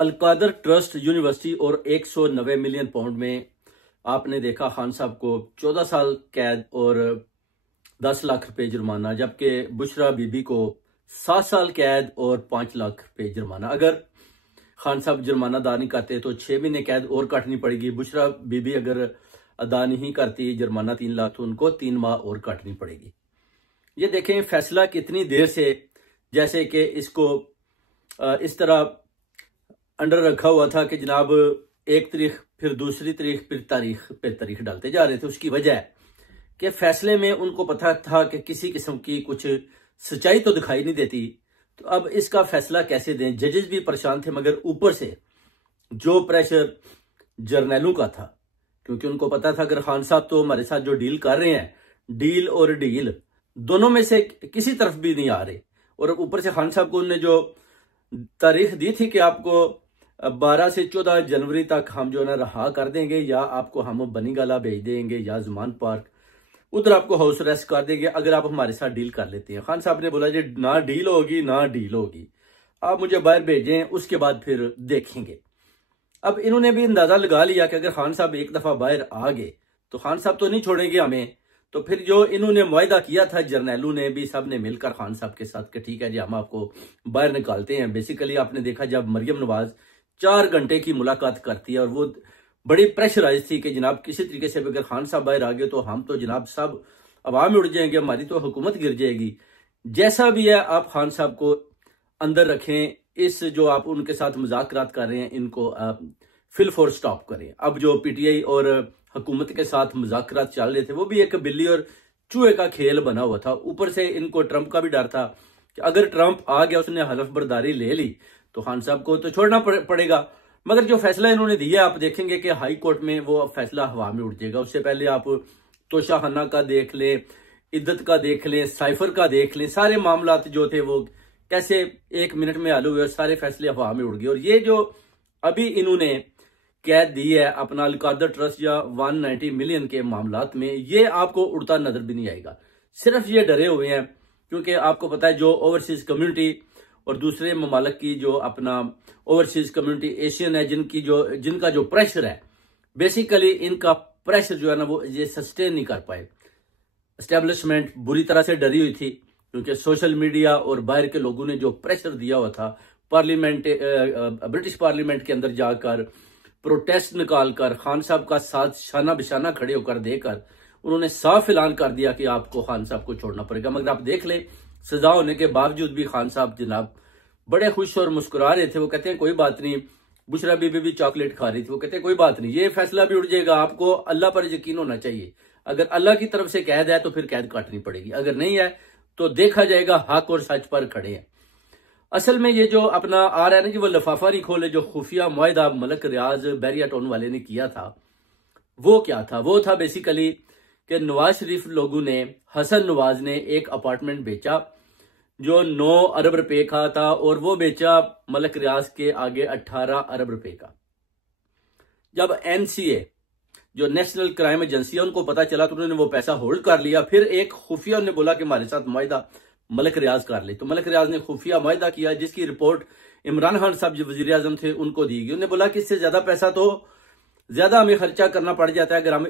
Al-Qadir trust university और 190 million pound में आपने देखा खान साहब को 14 साल कैद और 10 लाख रुपए जुर्माना, जबकि बुशरा बीबी को 7 साल कैद और 5 लाख रुपए जुर्माना। अगर खान साहब जुर्माना अदा नहीं करते तो 6 महीने कैद और काटनी पड़ेगी। बुशरा बीबी अगर अदा नहीं करती जुर्माना 3 लाख तो उनको 3 माह और काटनी पड़ेगी। ये देखें फैसला कितनी देर से, जैसे कि इसको इस तरह अंडर रखा हुआ था कि जनाब एक तारीख फिर दूसरी तारीख फिर तारीख डालते जा रहे थे। उसकी वजह है कि फैसले में उनको पता था कि किसी किस्म की कुछ सच्चाई तो दिखाई नहीं देती, तो अब इसका फैसला कैसे दें। जजेस भी परेशान थे, मगर ऊपर से जो प्रेशर जर्नैलों का था, क्योंकि उनको पता था अगर खान साहब तो हमारे साथ जो डील कर रहे हैं, डील और डील दोनों में से किसी तरफ भी नहीं आ रहे। और ऊपर से खान साहब को उन्होंने जो तारीख दी थी कि आपको 12 से 14 जनवरी तक हम जो है रहा कर देंगे, या आपको हम बनीगाला भेज देंगे या जमान पार्क, उधर आपको हाउस अरेस्ट कर देंगे अगर आप हमारे साथ डील कर लेते हैं। खान साहब ने बोला जी ना डील होगी ना डील होगी, आप मुझे बाहर भेजें, उसके बाद फिर देखेंगे। अब इन्होंने भी अंदाजा लगा लिया कि अगर खान साहब एक दफा बाहर आ गए तो खान साहब तो नहीं छोड़ेंगे हमें। तो फिर जो इन्होंने मुआहदा किया था जर्नैलों ने भी, सब ने मिलकर खान साहब के साथ कि ठीक है जी हम आपको बाहर निकालते हैं। बेसिकली आपने देखा जब मरियम नवाज 4 घंटे की मुलाकात करती है और वो बड़ी प्रेशराइज थी कि जनाब किसी तरीके से अगर खान साहब बाहर आ गए तो हम तो जनाब सब अवाम में उड़ जाएंगे, हमारी तो हुकूमत गिर जाएगी। जैसा भी है आप खान साहब को अंदर रखें, इस जो आप उनके साथ मुज़ाकरात कर रहे हैं इनको आप फिल फॉर स्टॉप करें। अब जो पीटीआई और हुकूमत के साथ मुज़ाकरात चल रहे थे वो भी एक बिल्ली और चूहे का खेल बना हुआ था। ऊपर से इनको ट्रंप का भी डर था कि अगर ट्रंप आ गया, उसने हलफ बर्दारी ले ली तो खान साहब को तो छोड़ना पड़ेगा। मगर जो फैसला इन्होंने दिया आप देखेंगे कि हाई कोर्ट में वो फैसला हवा में उड़ जाएगा। उससे पहले आप तोशाखाना का देख लें, इद्दत का देख लें, साइफर का देख लें, सारे मामला जो थे वो कैसे 1 मिनट में हल हुए और सारे फैसले हवा में उड़ गए। और ये जो अभी इन्होंने कैद दी है अपना अलकादर ट्रस्ट या 190 मिलियन के मामलात में, ये आपको उड़ता नजर भी नहीं आएगा। सिर्फ ये डरे हुए हैं क्योंकि आपको पता है जो ओवरसीज कम्युनिटी और दूसरे ममालिक की जो अपना ओवरसीज कम्युनिटी एशियन है, जिनका जो प्रेशर है, बेसिकली इनका प्रेशर जो है ना वो ये सस्टेन नहीं कर पाए। एस्टेब्लिशमेंट बुरी तरह से डरी हुई थी क्योंकि सोशल मीडिया और बाहर के लोगों ने जो प्रेशर दिया हुआ था, पार्लियामेंट ब्रिटिश पार्लियामेंट के अंदर जाकर प्रोटेस्ट निकालकर खान साहब का साथ शाना बिशाना खड़े होकर देकर उन्होंने साफ ऐलान कर दिया कि आपको खान साहब को छोड़ना पड़ेगा। मगर आप देख लें सजा होने के बावजूद भी खान साहब जनाब बड़े खुश और मुस्कुरा रहे थे। वो कहते हैं कोई बात नहीं, बुशरा बीबी भी चॉकलेट खा रही थी, वो कहते हैं कोई बात नहीं, ये फैसला भी उड़ जाएगा, आपको अल्लाह पर यकीन होना चाहिए। अगर अल्लाह की तरफ से कैद है तो फिर कैद काटनी पड़ेगी, अगर नहीं है तो देखा जाएगा हक और सच पर खड़े हैं। असल में ये जो अपना आ रहा है ना कि वो लिफाफा नहीं खोले, जो खुफिया मुआहदा मलिक रियाज बैरिया टाउन वाले ने किया था, वो क्या था? वो था बेसिकली कि नवाज शरीफ लोगों ने, हसन नवाज ने एक अपार्टमेंट बेचा जो 9 अरब रुपए का था और वो बेचा मलिक रियाज के आगे 18 अरब रुपए का। जब एनसीए जो नेशनल क्राइम एजेंसी है उनको पता चला तो उन्होंने वो पैसा होल्ड कर लिया। फिर एक खुफिया ने बोला कि हमारे साथ मुआहदा मलिक रियाज कर ले, तो मलिक रियाज ने खुफिया मुआहदा किया जिसकी रिपोर्ट इमरान खान साहब जो वजीर आजम थे उनको दी गई। उन्होंने बोला कि इससे ज्यादा पैसा तो ज्यादा हमें खर्चा करना पड़ जाता है, अगर हम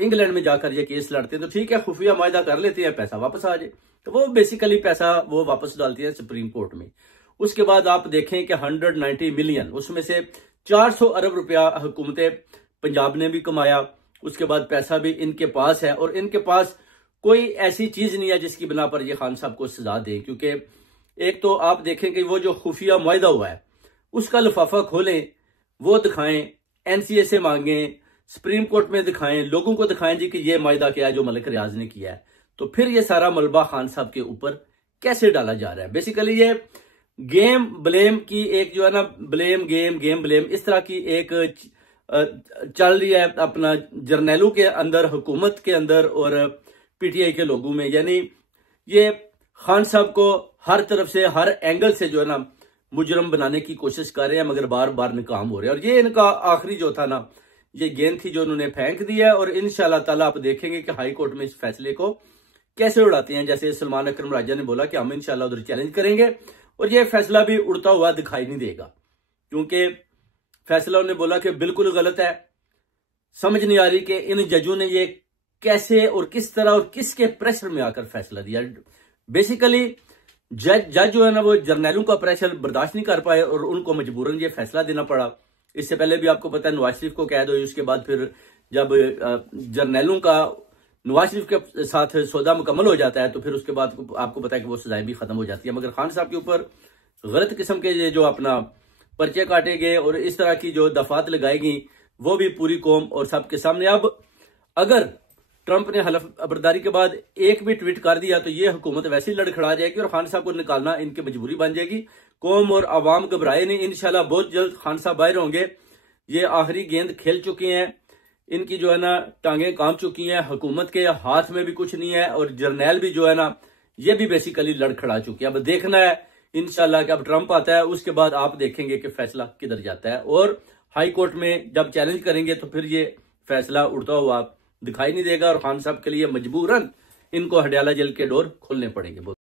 इंग्लैंड में जाकर ये केस लड़ते हैं तो ठीक है खुफिया मुआहदा कर लेते हैं, पैसा वापस आ जाए। तो वो बेसिकली पैसा वो वापस डालती है सुप्रीम कोर्ट में। उसके बाद आप देखें कि 190 मिलियन, उसमें से 400 अरब रुपया हुकूमत पंजाब ने भी कमाया। उसके बाद पैसा भी इनके पास है और इनके पास कोई ऐसी चीज नहीं है जिसकी बिना पर ये खान साहब को सजा दे। क्योंकि एक तो आप देखें कि वो जो खुफिया मुआहदा हुआ है उसका लिफाफा खोलें, वो दिखाएं, एनसीए से मांगें, सुप्रीम कोर्ट में दिखाएं, लोगों को दिखाएं जी कि ये मुआहदा क्या है जो मलिक रियाज ने किया है। तो फिर ये सारा मलबा खान साहब के ऊपर कैसे डाला जा रहा है? बेसिकली ये गेम ब्लेम की एक जो है ना, ब्लेम गेम गेम ब्लेम, इस तरह की एक चल रही है अपना जर्नैलों के अंदर, हुकूमत के अंदर और पीटीआई के लोगों में। यानी ये खान साहब को हर तरफ से, हर एंगल से जो है ना मुजरम बनाने की कोशिश कर रहे हैं, मगर बार बार नाकाम हो रहे हैं। और ये इनका आखिरी जो था ना, ये गेंद थी जो उन्होंने फेंक दी है। और इंशाल्लाह ताला आप देखेंगे कि हाई कोर्ट में इस फैसले को कैसे उड़ाते हैं। जैसे सलमान अकरम राजा ने बोला कि हम इंशाल्लाह उधर चैलेंज करेंगे और ये फैसला भी उड़ता हुआ दिखाई नहीं देगा, क्योंकि फैसला उन्होंने बोला कि बिल्कुल गलत है। समझ नहीं आ रही कि इन जजों ने ये कैसे और किस तरह और किसके प्रेशर में आकर फैसला दिया। बेसिकली जज जो है ना वो जर्नैलों का प्रेशर बर्दाश्त नहीं कर पाए और उनको मजबूरन ये फैसला देना पड़ा। इससे पहले भी आपको पता है नवाज शरीफ को कैद हुई, उसके बाद फिर जब जर्नैलों का नवाज शरीफ के साथ सौदा मुकम्मल हो जाता है तो फिर उसके बाद आपको पता है कि वो सजाएं भी खत्म हो जाती है। मगर खान साहब के ऊपर गलत किस्म के जो अपना पर्चे काटे गए और इस तरह की जो दफात लगाई गई वो भी पूरी कौम और सबके सामने। अब अगर ट्रंप ने हलफ बर्दारी के बाद एक भी ट्वीट कर दिया तो ये हुकूमत वैसे ही लड़खड़ा जाएगी और खान साहब को निकालना इनकी मजबूरी बन जाएगी। कौम और आवाम घबराए नहीं, इंशाल्लाह बहुत जल्द खान साहब बाहर होंगे। ये आखिरी गेंद खेल चुके हैं, इनकी जो है ना टांगे कांप चुकी हैं, हुकूमत के हाथ में भी कुछ नहीं है और जर्नैल भी जो है ना ये भी बेसिकली लड़खड़ा चुके हैं। अब देखना है इंशाल्लाह कि अब ट्रंप आता है उसके बाद आप देखेंगे कि फैसला किधर जाता है और हाई कोर्ट में जब चैलेंज करेंगे तो फिर ये फैसला उड़ता हुआ दिखाई नहीं देगा और खान साहब के लिए मजबूरन इनको हडियाला जेल के डोर खोलने पड़ेंगे।